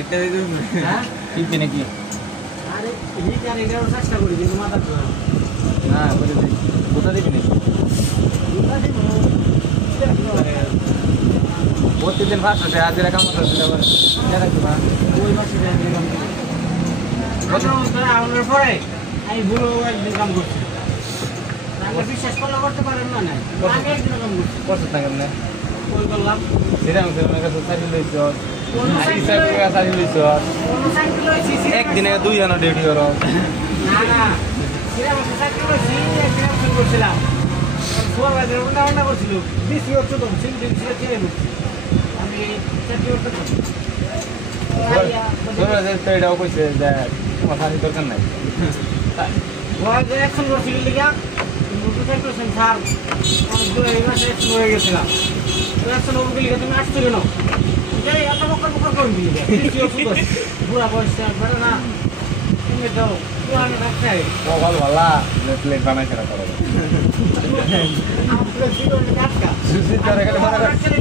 এটা দিই হ্যাঁ কি নাকি আরে এই জানি এটাও চেষ্টা করি কিন্তু মাথা তো না করে দিই কোথা দিবি না প্রতিদিন 500 টাকা হাজিরা কাম করতে হবে জানা কি না ওই মাসে হাজিরা কাম করি কত ধরে আমার পরে আমি ভুল একদিন কাম করছি আমরা বিশ্বাস করতে পারেন না না আগে একদিন কাম করছি কত টাকা না কই করলাম সেটা আমাদের কাছে সাইকেল লইছো আইডি সাইকেল লইছো একদিনে 2 জন ডিউটি করো না না সেটা আমাকে সাইকেল লইছি একদিন কাম করছিলাম ফোর বাজে রান্না করছিল বেশি হচ্ছে তো সিঙ্গেল ছিল ছেড়ে দিচ্ছি আমি চাকরি করতে পারি তোরা যে তো এটাও কইছে যে কথা দরকার নাই ওরা যে অ্যাকশন করছিল লিগা কিন্তু চাকরি স্যার এই মাসে অ্যাকশন হয়ে গেছিলাম অ্যাকশন হবে লিগা তুমি আসছো কেন এই এত বকর বকর করে দিলি বেশি হচ্ছে তো পুরা পয়সা বেড়ে না তুমি দাও তুই আমি রাখতে ও ভালো ভালো প্লেট বানাই ছাড়া করো আমরা সিজন কাটকা সুসিত করে গেলে